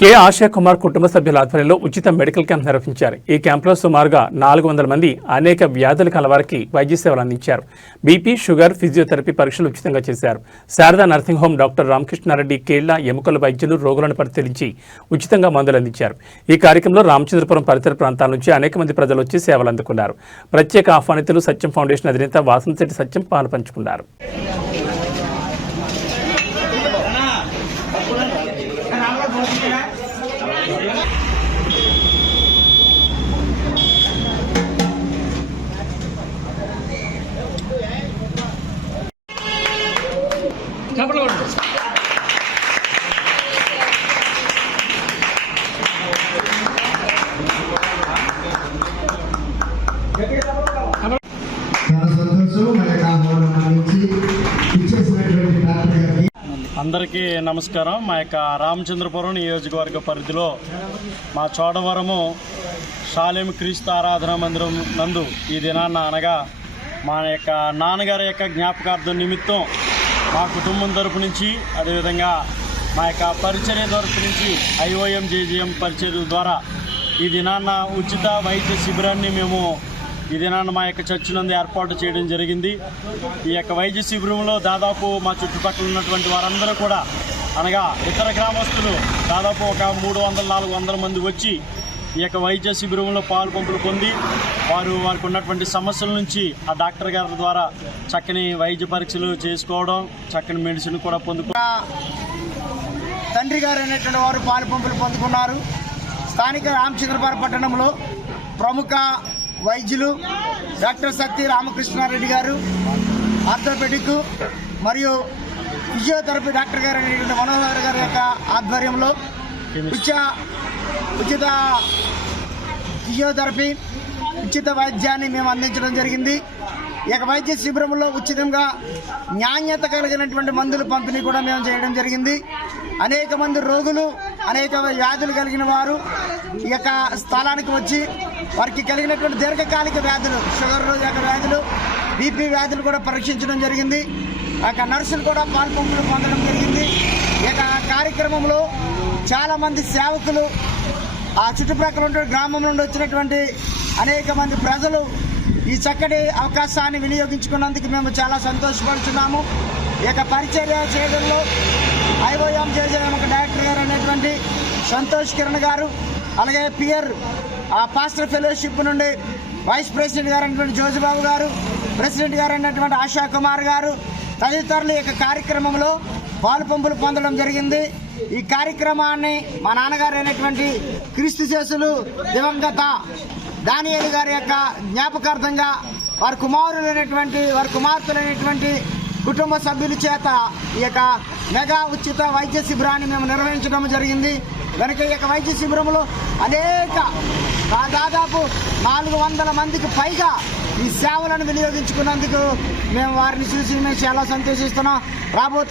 K ASHA Kumar కుటుంబ సభ్యుల ఆధ్వర్యంలో ఉచిత మెడికల్ క్యాంప్ నిర్వహించారు. ఈ క్యాంపులో సుమారుగా నాలుగు వందల మంది అనేక వ్యాధులు కలవారికి వైద్య సేవలు అందించారు. బీపీ షుగర్ ఫిజియోథెరపీ పరీక్షలు ఉచితంగా చేశారు. Sharada nursing home doctor Ramakrishna Reddy కేళ్ళ ఎముకల వైద్యులు రోగులను పరిశీలించి ఉచితంగా మందులు అందించారు. ఈ కార్యక్రమంలో రామచంద్రపురం పరిసర ప్రాంతాల నుంచి అనేక మంది ప్రజలు వచ్చి సేవలు అందుకున్నారు. ప్రత్యేక ఆహ్వానితులు సత్యం ఫౌండేషన్ అధినేత వాసంశెట్టి సత్యం పాలు పంచుకున్నారు. గారికి అందరికీ నమస్కారం. మా యొక్క రామచంద్రపురం నియోజకవర్గ పరిధిలో మా చోడవరము షాలేం క్రీస్తు ఆరాధన మందిరం నందు ఈ దినాన్న అనగా మా యొక్క నాన్నగారి యొక్క జ్ఞాపకార్థం నిమిత్తం మా కుటుంబం తరపు నుంచి అదేవిధంగా మా యొక్క పరిచర్య తరపు నుంచి ఐఓఎం జేజీఎం పరిచర్య ద్వారా ఈ దినాన్న ఉచిత వైద్య శిబిరాన్ని మేము ఈ దినాన్న మా యొక్క చర్చి నందు ఏర్పాటు చేయడం జరిగింది. ఈ యొక్క వైద్య శిబిరంలో దాదాపు మా చుట్టుపక్కల ఉన్నటువంటి వారందరూ కూడా అనగా ఇతర గ్రామస్తులు దాదాపు ఒక మూడు వందల నాలుగు వందల మంది వచ్చి ఈ యొక్క వైద్య శిబిరంలో పాలు పంపులు పొంది వారు వారికి ఉన్నటువంటి సమస్యల నుంచి ఆ డాక్టర్ గారి ద్వారా చక్కని వైద్య పరీక్షలు చేసుకోవడం చక్కని మెడిసిన్ కూడా పొందుకో తండ్రి గారు అనేటువంటి వారు పాలు పంపులు పొందుకున్నారు. స్థానిక రామచంద్రపురం పట్టణంలో ప్రముఖ వైద్యులు డాక్టర్ సత్య రామకృష్ణారెడ్డి గారు ఆర్థోపెడిక్ మరియు ఫిజియోథెరపీ డాక్టర్ గారు అనేటువంటి మనోహర్ గారి యొక్క ఆధ్వర్యంలో ఉచిత ఉచిత ఫిజియోథెరపీ ఉచిత వైద్యాన్ని మేము అందించడం జరిగింది. ఇక యొక్క వైద్య శిబిరంలో ఉచితంగా నాణ్యత కలిగినటువంటి మందులు పంపిణీ కూడా మేము చేయడం జరిగింది. అనేక మంది రోగులు అనేక వ్యాధులు కలిగిన వారు ఈ యొక్క స్థలానికి వచ్చి వారికి కలిగినటువంటి దీర్ఘకాలిక వ్యాధులు షుగర్ యొక్క వ్యాధులు బీపీ వ్యాధులు కూడా పరీక్షించడం జరిగింది. ఆ యొక్క నర్సులు కూడా పాల్పంపులు పొందడం జరిగింది. ఈ యొక్క కార్యక్రమంలో చాలామంది సేవకులు ఆ చుట్టుప్రక్కల ఉండే గ్రామం నుండి వచ్చినటువంటి అనేక మంది ప్రజలు ఈ చక్కటి అవకాశాన్ని వినియోగించుకున్నందుకు మేము చాలా సంతోషపడుతున్నాము ఈ యొక్క పరిచర్య చేయడంలో ఐఓఎం చేసిన ఒక డైరెక్టర్ గారు అనేటువంటి సంతోష్ కిరణ్ గారు అలాగే పియర్ ఆ పాస్టర్ ఫెలోషిప్ నుండి వైస్ ప్రెసిడెంట్ గారు అయినటువంటి జోజుబాబు గారు ప్రెసిడెంట్ గారు అయినటువంటి ఆశా కుమార్ గారు తదితరులు ఈ కార్యక్రమంలో పాలు పంపులు పొందడం జరిగింది. ఈ కార్యక్రమాన్ని మా నాన్నగారు అయినటువంటి క్రీస్తు శేషులు దివంగత దానియలు గారి యొక్క జ్ఞాపకార్థంగా వారి కుమారులైనటువంటి వారి కుమార్తెలైనటువంటి కుటుంబ సభ్యుల చేత ఈ యొక్క మెగా ఉచిత వైద్య శిబిరాన్ని మేము నిర్వహించడం జరిగింది. కనుక ఈ యొక్క వైద్య శిబిరంలో అనేక దాదాపు నాలుగు వందల మందికి పైగా ఈ సేవలను వినియోగించుకున్నందుకు మేము వారిని చూసి మేము చాలా సంతోషిస్తున్నాం. రాబోతున్న